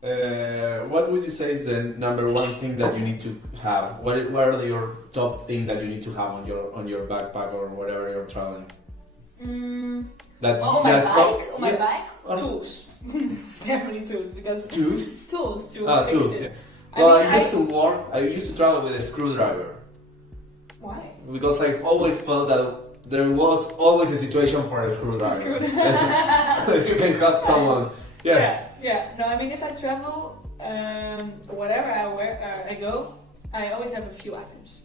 What would you say is the number one thing that you need to have? What are your top thing that you need to have on your backpack or whatever you're traveling? On my bike? Tools. Definitely tools, because tools to fix tools. it. Yeah. I used to travel with a screwdriver. Why? Because I've always felt that there was always a situation for a screwdriver. You can help someone. Yeah. No, I mean, if I travel, wherever I go, I always have a few items.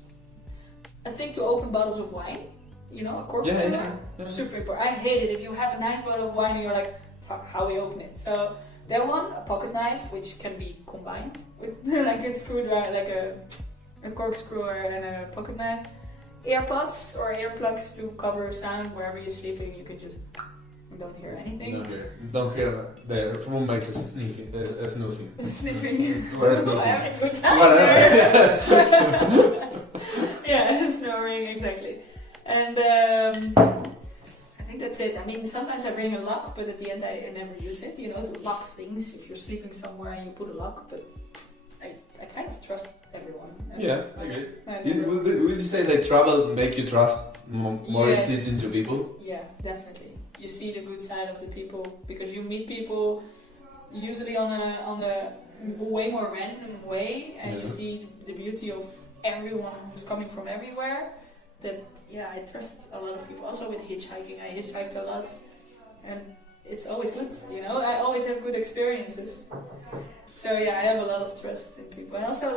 I think to open bottles of wine, a corkscrew. Yeah. Super important. I hate it if you have a nice bottle of wine and you're like, fuck, how we open it? So that one, a pocket knife, which can be combined with like a screwdriver, like a corkscrew and a pocket knife. AirPods or earplugs to cover sound wherever you're sleeping. You can just don't hear anything. Don't hear. The room makes a snoozing. Sniffing. We're sniffing. Having a good time there. Yeah, snoring, exactly. And I think that's it. I mean, sometimes I bring a lock, but at the end I never use it, to lock things. If you're sleeping somewhere and you put a lock, but I kind of trust everyone. Yeah, okay. Would you say that travel make you trust more easily into people? Yeah, definitely. You see the good side of the people because you meet people usually on a way more random way, and you see the beauty of everyone who's coming from everywhere. That I trust a lot of people. Also with hitchhiking, I hitchhiked a lot, and it's always good. I always have good experiences. So I have a lot of trust in people. And also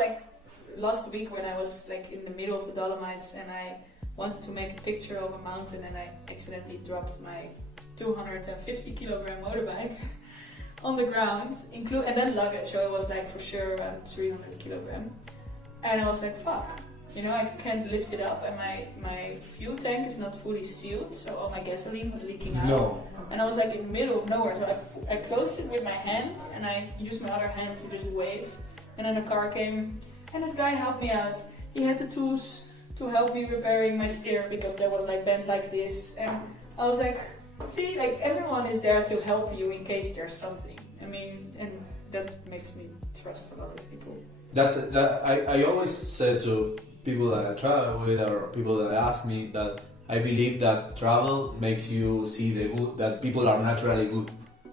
last week when I was in the middle of the Dolomites and I wanted to make a picture of a mountain and I accidentally dropped my 250 kilogram motorbike on the ground, and then luggage, so it was for sure around 300 kilogram. And I was like, fuck, I can't lift it up, and my fuel tank is not fully sealed, so all my gasoline was leaking out. No. And I was in the middle of nowhere, so I closed it with my hands and I used my other hand to just wave. And then the car came and this guy helped me out. He had the tools to help me repairing my steer because that was bent like this. And I was like, see, everyone is there to help you in case there's something. I mean, and that makes me trust a lot of people. I always say to people that I travel with or people that ask me that I believe that travel makes you see the good, that people are naturally good.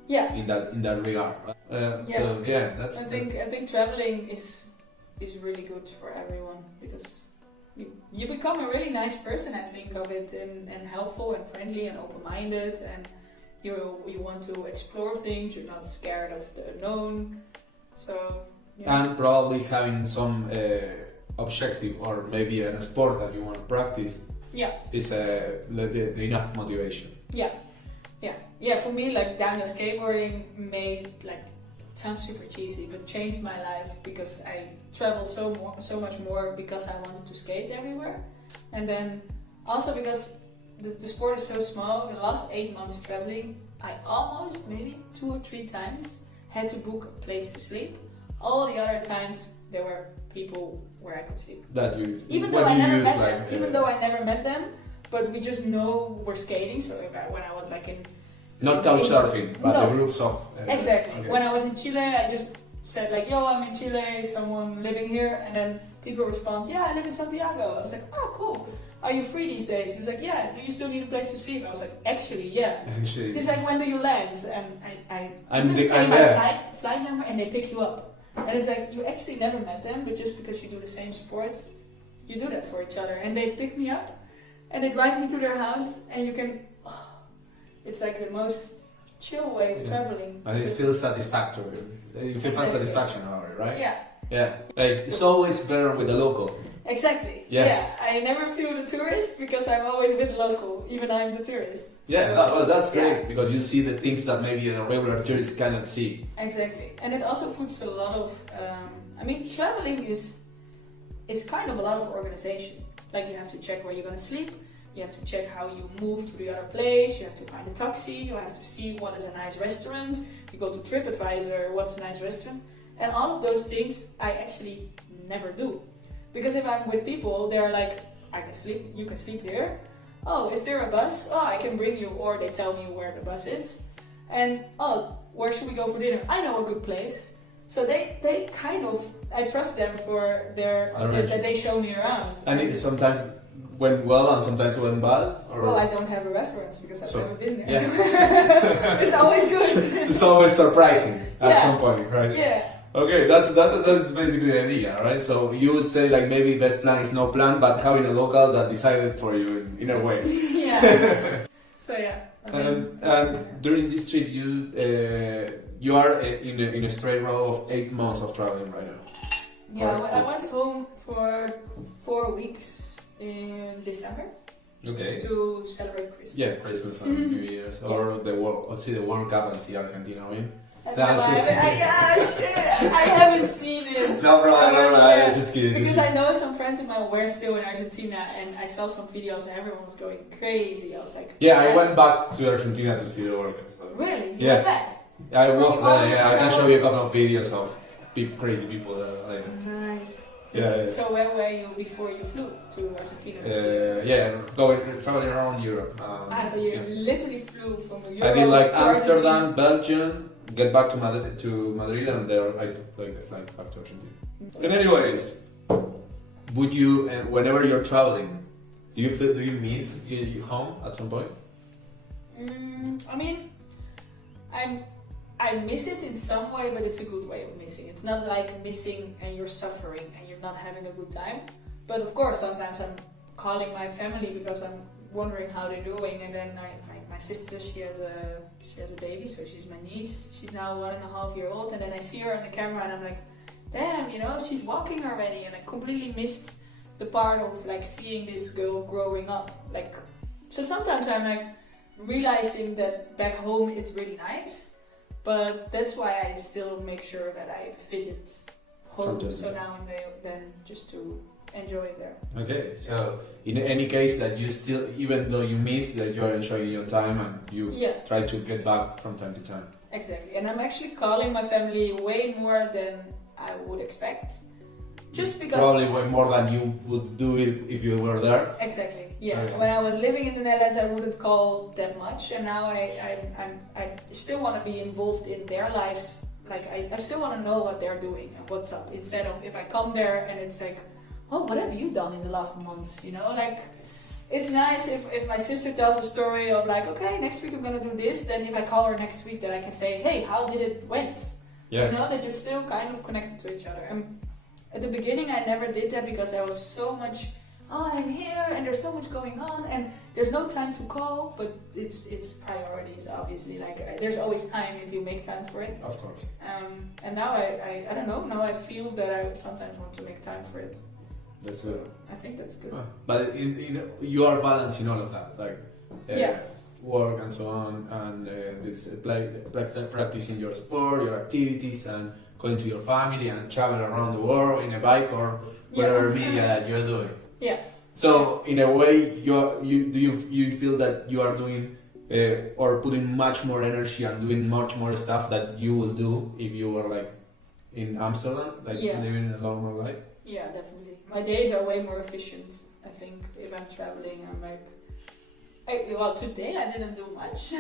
Yeah. In that regard. So that's. I think traveling is really good for everyone because you become a really nice person. I think of it and helpful and friendly and open-minded, and you want to explore things. You're not scared of the unknown. So. Yeah. And probably having some objective or maybe a sport that you want to practice. Yeah. Is the enough motivation. Yeah. For me, downhill skateboarding made it sounds super cheesy, but changed my life because I traveled so much more because I wanted to skate everywhere, and then also because the sport is so small. The last 8 months traveling, I almost maybe 2 or 3 times had to book a place to sleep. All the other times there were people where I could sleep. Even though I never met them, but we just know we're skating. So when I was not couch surfing, but the groups of exactly. Okay. When I was in Chile, I just said yo, I'm in Chile, someone living here, and then people respond, yeah, I live in Santiago. I was like, oh, cool. Are you free these days? He was like, yeah. Do you still need a place to sleep? I was like, actually, yeah. He's like, when do you land? And I say my flight number, and they pick you up. And it's you actually never met them, but just because you do the same sports, you do that for each other. And they pick me up, and they drive me to their house, and you can... it's the most chill way of traveling. And it feels satisfactory. You feel satisfaction about it, right? Yeah. It's always better with the local. Exactly. Yes. Yeah. I never feel the tourist because I'm always with the local, even I'm the tourist. Yeah, that's great because you see the things that maybe a regular tourist cannot see. Exactly. And it also puts a lot of... traveling is kind of a lot of organization. You have to check where you're going to sleep. You have to check how you move to the other place. You have to find a taxi. You have to see what is a nice restaurant. You go to TripAdvisor, what's a nice restaurant. And all of those things I actually never do. Because if I'm with people, they're I can sleep, you can sleep here. Oh, is there a bus? Oh, I can bring you. Or they tell me where the bus is. And, oh, where should we go for dinner? I know a good place. So they kind of, I trust them for that they show me around. And it sometimes went well and sometimes went bad? Or? Well, I don't have a reference because I've never been there. Yeah. So it's always good. It's always surprising at some point, right? Yeah. Okay, that's basically the idea, right? So you would say like maybe best plan is no plan, but having a local that decided for you in a way. Yeah. So yeah. And during this trip, you are in a straight row of 8 months of traveling right now. Yeah, I went home for 4 weeks in December. Okay. To celebrate Christmas. Yeah, Christmas and New Year's, or the World Cup and see Argentina win. I haven't seen it. No problem, I was just kidding. Because I know some friends of mine were still in Argentina, and I saw some videos and everyone was going crazy. I was like, yeah, I went back to Argentina to see the World Cup. So. Really? You Yeah. went back? I was there. Yeah, I can show you a couple of videos of crazy people later. Nice. Yeah. So where were you before you flew to Argentina? To see Yeah, traveling around Europe. So you literally flew from Europe. I did like to Amsterdam, Argentina. Belgium, get back to Madrid, and there I took like the flight back to Argentina. And anyways, would you, whenever you're traveling, do you miss your home at some point? I mean, I miss it in some way, but it's a good way of missing. It's not like missing and you're suffering and you're not having a good time. But of course, sometimes I'm calling my family because I'm wondering how they're doing. And then my sister, she has a baby, so she's my niece. She's now 1.5 years old, and then I see her on the camera, and I'm like, damn, she's walking already. And I completely missed the part of like seeing this girl growing up. Like, so sometimes I'm like realizing that back home it's really nice. But that's why I still make sure that I visit home so now and then just to enjoy it there. Okay, so in any case that you still, even though you miss, that you're enjoying your time and you try to get back from time to time. Exactly, and I'm actually calling my family way more than I would expect. Just because... Probably way more than you would do if you were there. Exactly. Yeah, okay. When I was living in the Netherlands, I wouldn't call that much, and now I still want to be involved in their lives. Like I still want to know what they're doing and what's up. Instead of if I come there and it's like, oh, what have you done in the last months? Like it's nice if my sister tells a story of like, okay, next week I'm gonna do this. Then if I call her next week, then I can say, hey, how did it went? Yeah. That you're still kind of connected to each other. And at the beginning, I never did that because I was so much. Oh, I'm here and there's so much going on and there's no time to call, but it's priorities obviously. Like there's always time if you make time for it. Of course. And now I don't know. Now I feel that I sometimes want to make time for it. That's good. I think that's good. But you are balancing all of that, like work and so on, and this practicing your sport, your activities, and going to your family and travel around the world in a bike or whatever media that you're doing. Yeah. So in a way, you feel that you are doing or putting much more energy and doing much more stuff that you will do if you were like in Amsterdam, like living a normal life? Yeah, definitely. My days are way more efficient, I think, if I'm traveling. I'm like, today I didn't do much.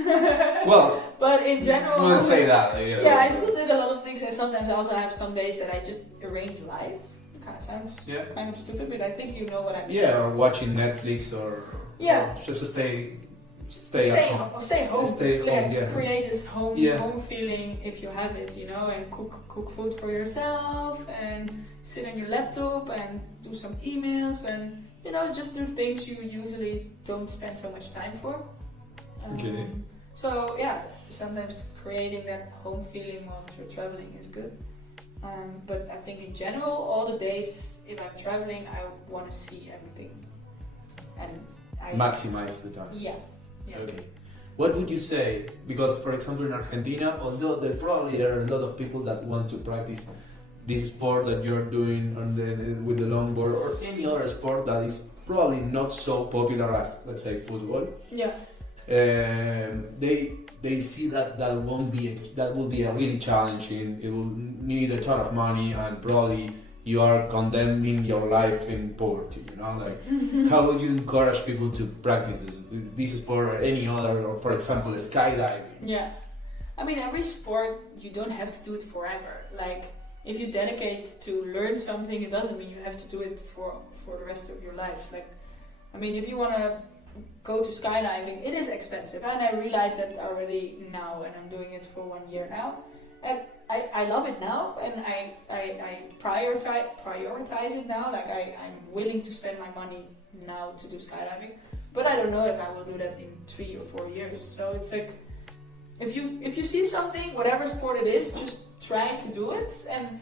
Well, but in general, I wouldn't say that. Yeah, I still did a lot of things, and sometimes I also have some days that I just arrange life. Kind of sounds kind of stupid, but I think you know what I mean. Yeah, or watching Netflix or just stay home. Stay home. Create this home feeling if you have it, and cook food for yourself and sit on your laptop and do some emails and just do things you usually don't spend so much time for. Okay. So sometimes creating that home feeling while you're traveling is good. But I think in general, all the days if I'm traveling, I want to see everything, and I maximize the time. Yeah. Okay. What would you say? Because, for example, in Argentina, although there probably are a lot of people that want to practice this sport that you're doing with the longboard or any other sport that is probably not so popular as, let's say, football. Yeah. They see that will be a really challenging. It will need a ton of money, and probably you are condemning your life in poverty. How would you encourage people to practice this sport or any other, or for example, skydiving? Yeah, I mean, every sport, you don't have to do it forever. Like, if you dedicate to learn something, it doesn't mean you have to do it for the rest of your life. Like, I mean, if you want to go to skydiving, it is expensive. And I realize that already now, and I'm doing it for 1 year now. And I love it now, and I prioritize it now. Like, I'm willing to spend my money now to do skydiving. But I don't know if I will do that in 3 or 4 years. So it's like, if you see something, whatever sport it is, just try to do it and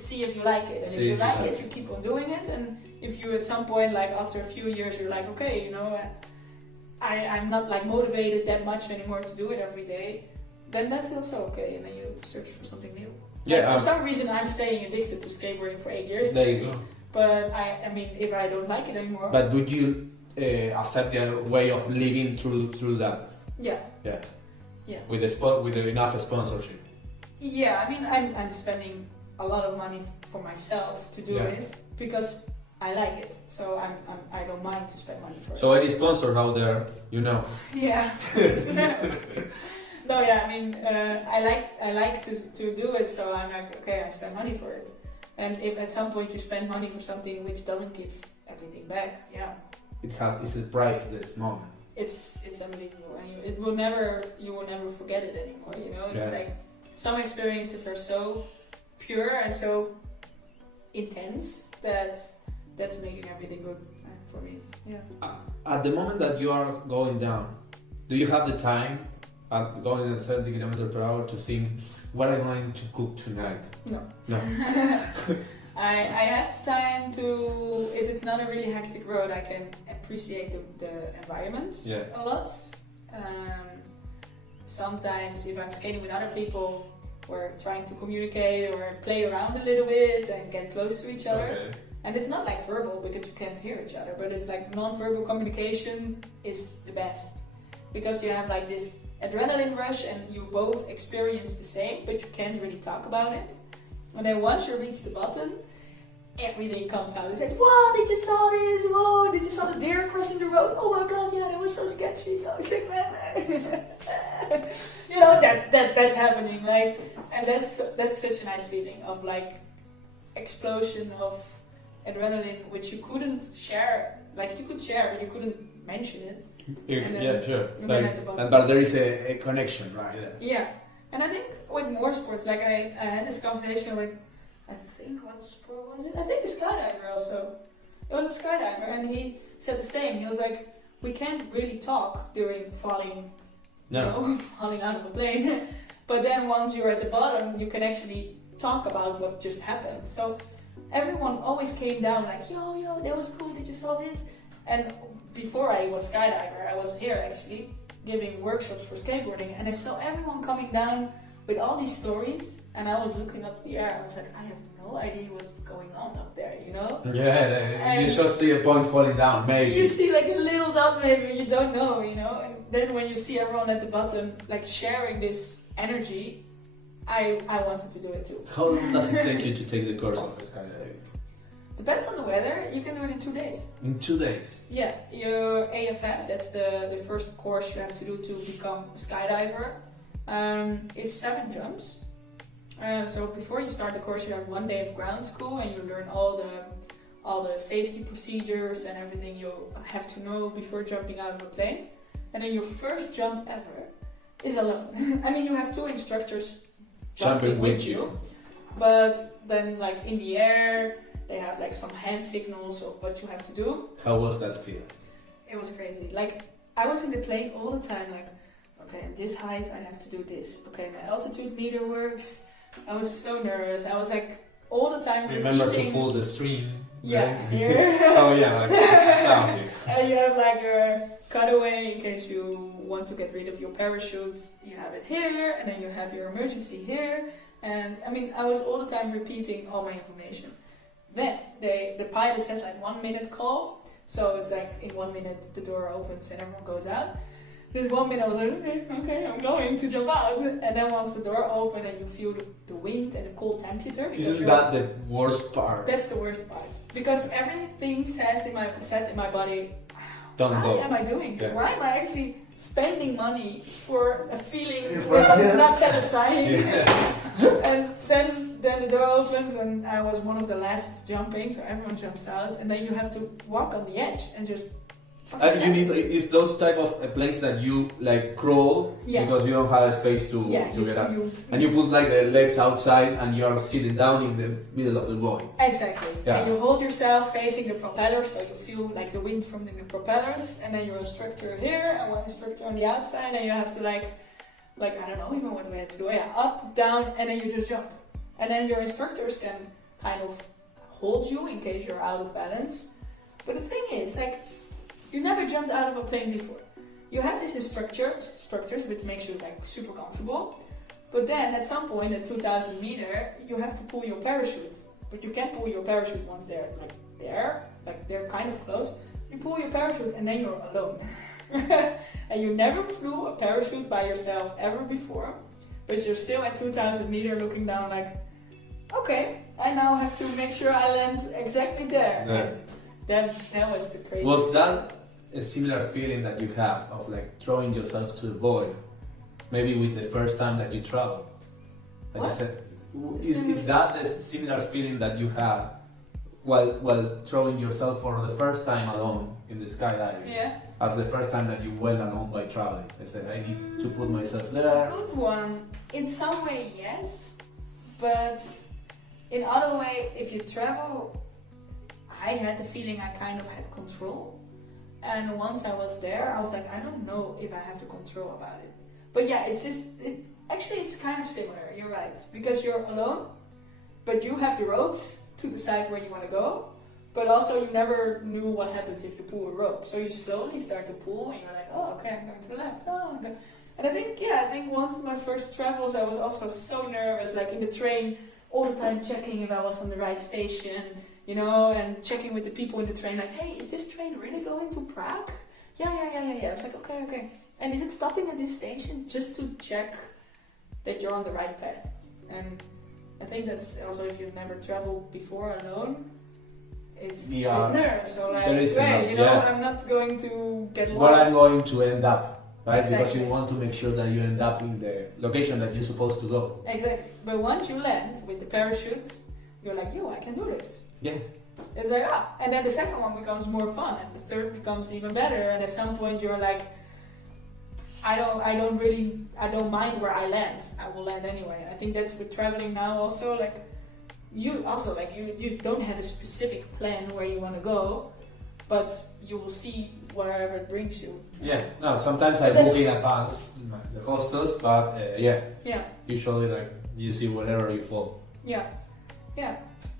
see if you like it. And if you like it, you keep on doing it. And if you at some point, like after a few years, you're like, okay, you know, I'm not like motivated that much anymore to do it every day, then that's also okay. And then you search for something new. Yeah. Like, for some reason, I'm staying addicted to skateboarding for 8 years. There you go. But I mean, if I don't like it anymore. But would you accept the way of living through that? Yeah. Yeah. Yeah. With enough sponsorship. Yeah, I mean, I'm spending a lot of money for myself to do it because I like it. So I don't mind to spend money for it. So any sponsor out there, you know. Yeah. No, yeah, I mean, I like to do it, so I'm like, okay, I spend money for it. And if at some point you spend money for something which doesn't give everything back, yeah. It's a priceless moment. It's unbelievable, and you will never forget it anymore. You know, it's like some experiences are so pure and so intense that's making everything good for me. Yeah. At the moment that you are going down, do you have the time at going at 70 kilometers per hour to think what I'm going to cook tonight? No. No. I have time to, if it's not a really hectic road, I can appreciate the environment a lot. Sometimes if I'm skating with other people, we're trying to communicate or play around a little bit and get close to each other. Okay. And it's not like verbal because you can't hear each other, but it's like non-verbal communication is the best. Because you have like this adrenaline rush and you both experience the same, but you can't really talk about it. And then once you reach the bottom, everything comes out. It's like, wow, did you saw this? Whoa, did you saw the deer crossing the road? Oh my god, yeah, that was so sketchy. I was like, man. You know, that's happening. Like, and that's such a nice feeling of like explosion of adrenaline, which you couldn't share. Like, you could share, but you couldn't mention it. Yeah, sure. But there is a connection, right? Yeah. And I think with more sports, like I had this conversation with, I think, what sport was it? I think a skydiver also. It was a skydiver, and he said the same. He was like, we can't really talk during falling, falling out of a plane. But then once you're at the bottom, you can actually talk about what just happened. So everyone always came down like, yo, that was cool, did you saw this? And before I was skydiver, I was here actually giving workshops for skateboarding, and I saw everyone coming down with all these stories, and I was looking up the air. I was like, I have no idea what's going on up there, you know? Yeah, you just see a point falling down, maybe. You see like a little dot, maybe, you don't know, you know? And then when you see everyone at the bottom, like sharing this energy, I wanted to do it too. How long does it take you to take the course of skydiving? Depends on the weather. You can do it in 2 days. In 2 days? Yeah, your AFF, that's the first course you have to do to become a skydiver, is 7 jumps. So before you start the course, you have 1 day of ground school, and you learn all the safety procedures and everything you have to know before jumping out of a plane. And then your first jump ever is alone. I mean, you have 2 instructors jumping with you, but then like in the air, they have like some hand signals of what you have to do. How was that feel? It was crazy. Like, I was in the plane all the time, like, okay, at this height I have to do this. Okay, my altitude meter works. I was so nervous. I was like all the time Remember repeating. to pull the string. Yeah, right? here. Oh yeah, like down here. And you have like your cutaway in case you want to get rid of your parachutes. You have it here, and then you have your emergency here. And I mean, I was all the time repeating all my information. Then the pilot says like 1 minute call, so it's like in 1 minute the door opens and everyone goes out. This 1 minute I was like, okay, I'm going to jump out. And then once the door opened and you feel the wind and the cold temperature. Isn't that the worst part? That's the worst part, because everything said in my body, Don't go. Why am I doing this? Yeah. Why am I actually spending money for a feeling For- which is not satisfying? Yeah. And then the door opens and I was one of the last jumping, so everyone jumps out, and then you have to walk on the edge and just. You need it's those type of planes that you like crawl Yeah. because you don't have space to get up. And you put like the legs outside and you're sitting down in the middle of the void. Exactly. Yeah. And you hold yourself facing the propellers, so you feel like the wind from the propellers, and then your instructor here and one instructor on the outside, and you have to like I don't know even what we had to do. Yeah, up, down, and then you just jump. And then your instructors can kind of hold you in case you're out of balance. But the thing is, like, you never jumped out of a plane before. You have this instructors, which makes you like super comfortable. But then at some point at 2,000 meter, you have to pull your parachute. But you can't pull your parachute once they're like they're kind of close. You pull your parachute and then you're alone. And you never flew a parachute by yourself ever before. But you're still at 2,000 meter looking down like, okay, I now have to make sure I land exactly there. Yeah. That was the crazy. Was that a similar feeling that you have of like throwing yourself to the void? Maybe with the first time that you travel? Like What? you said, is that the similar feeling that you had while throwing yourself for the first time alone in the skydiving? Yeah. As the first time that you went alone by traveling? I said, I need to put myself there. Good one. In some way, yes. But in other way, if you travel, I had the feeling I kind of had control. And once I was there, I was like, I don't know if I have the control about it. But yeah, actually it's kind of similar, you're right. Because you're alone, but you have the ropes to decide where you want to go. But also you never knew what happens if you pull a rope. So you slowly start to pull and you're like, oh, okay, I'm going to the left. Oh, okay. And I think once my first travels, I was also so nervous, like in the train, all the time checking if I was on the right station, you know, and checking with the people in the train, like, hey, is this train really going to Prague? Yeah. I was like, okay. And is it stopping at this station? Just to check that you're on the right path. And I think that's also, if you've never traveled before alone, it's nerve. So like, hey, you know, I'm not going to get lost. Where I'm going to end up. Right? Exactly. Because you want to make sure that you end up in the location that you're supposed to go. Exactly. But once you land with the parachutes, you're like, yo, I can do this. Yeah. It's like, and then the second one becomes more fun, and the third becomes even better, and at some point you're like, I don't mind where I land. I will land anyway. I think that's with traveling now also, like, you don't have a specific plan where you want to go, but you will see wherever it brings you. Yeah, no, sometimes I book in advance the hostels, but usually like you see wherever you fall. Yeah.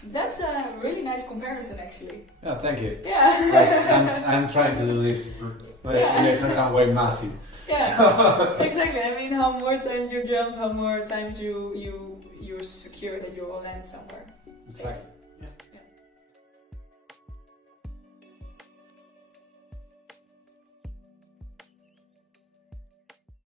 That's a really nice comparison, actually. Yeah, thank you. Yeah. Like, I'm trying to do this in a certain way massive. Yeah, exactly. I mean, how more times you jump, how more times you're secure that you will land somewhere. Exactly.